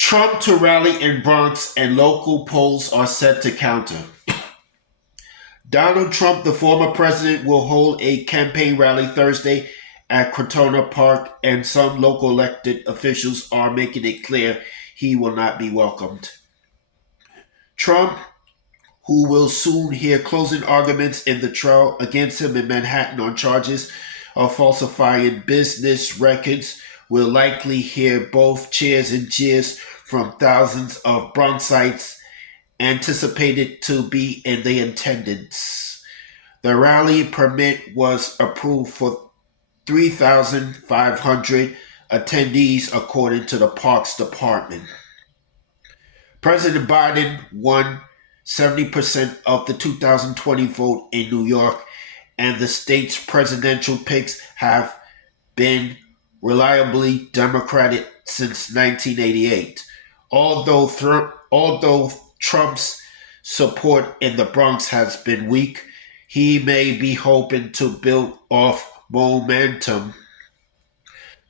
Trump to rally in Bronx and local polls are set to counter. Donald Trump, the former president, will hold a campaign rally Thursday at Crotona Park, and some local elected officials are making it clear he will not be welcomed. Trump, who will soon hear closing arguments in the trial against him in Manhattan on charges of falsifying business records, will likely hear both cheers and jeers from thousands of Bronxites anticipated to be in the attendance. The rally permit was approved for 3,500 attendees, according to the Parks Department. President Biden won 70% of the 2020 vote in New York, and the state's presidential picks have been reliably Democratic since 1988. Although Trump's support in the Bronx has been weak, he may be hoping to build off momentum.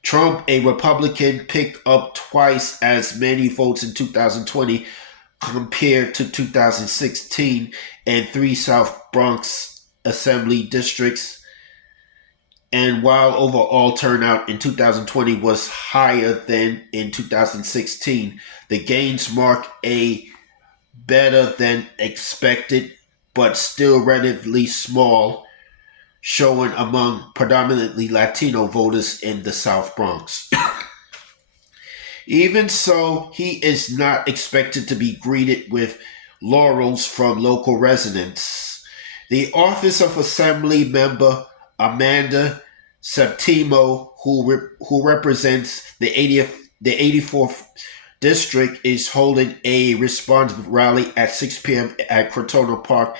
Trump, a Republican, picked up twice as many votes in 2020 compared to 2016 in three South Bronx Assembly districts. And while overall turnout in 2020 was higher than in 2016, the gains mark a better than expected, but still relatively small, showing among predominantly Latino voters in the South Bronx. Even so, he is not expected to be greeted with laurels from local residents. The office of Assembly member Amanda Septimo, who represents the 84th district, is holding a response rally at 6 p.m. at Crotona Park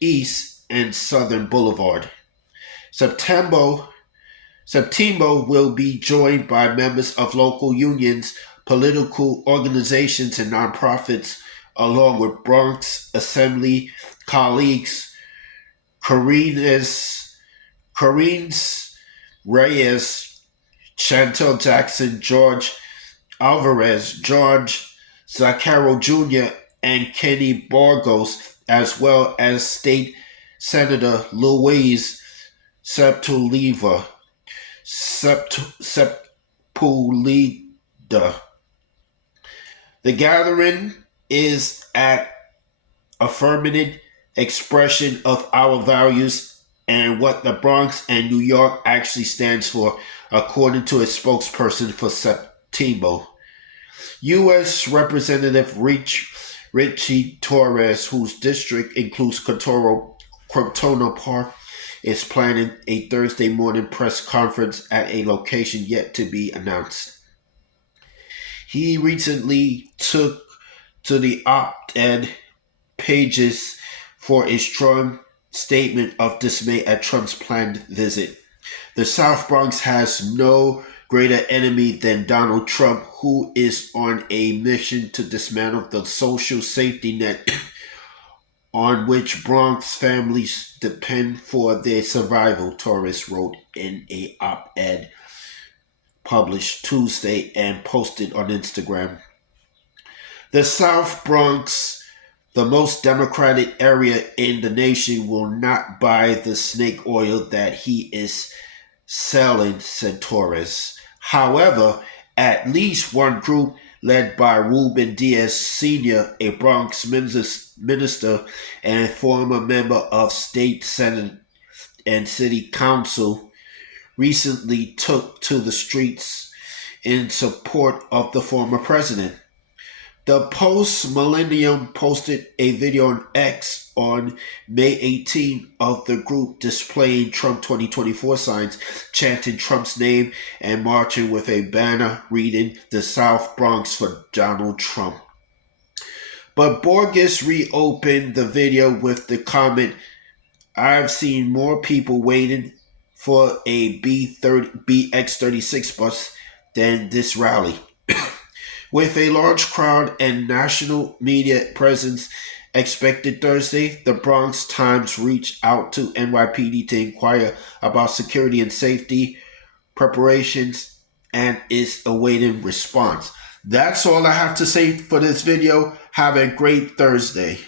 East and Southern Boulevard. September will be joined by members of local unions, political organizations, and nonprofits, along with Bronx Assembly colleagues Corinnes Reyes, Chantel Jackson, George Alvarez, George Zaccaro Jr., and Kenny Borgos, as well as State Senator Louise Sepulveda. The gathering is an affirmative expression of our values and what the Bronx and New York actually stands for, according to a spokesperson for Septimo. U.S. Representative Richie Torres, whose district includes Crotona Park, is planning a Thursday morning press conference at a location yet to be announced. He recently took to the op-ed pages for a strong statement of dismay at Trump's planned visit. The South Bronx has no greater enemy than Donald Trump, who is on a mission to dismantle the social safety net on which Bronx families depend for their survival, Torres wrote in an op-ed published Tuesday and posted on Instagram. The South Bronx, the most democratic area in the nation, will not buy the snake oil that he is selling, said Torres. However, at least one group led by Ruben Diaz Sr., a Bronx minister and former member of state senate and city council, recently took to the streets in support of the former president. The Post-Millennium posted a video on X on May 18 of the group displaying Trump 2024 signs, chanting Trump's name, and marching with a banner reading "The South Bronx for Donald Trump." But Borges reopened the video with the comment, "I've seen more people waiting for a BX-36 bus than this rally." With a large crowd and national media presence expected Thursday, the Bronx Times reached out to NYPD to inquire about security and safety preparations and is awaiting response. That's all I have to say for this video. Have a great Thursday.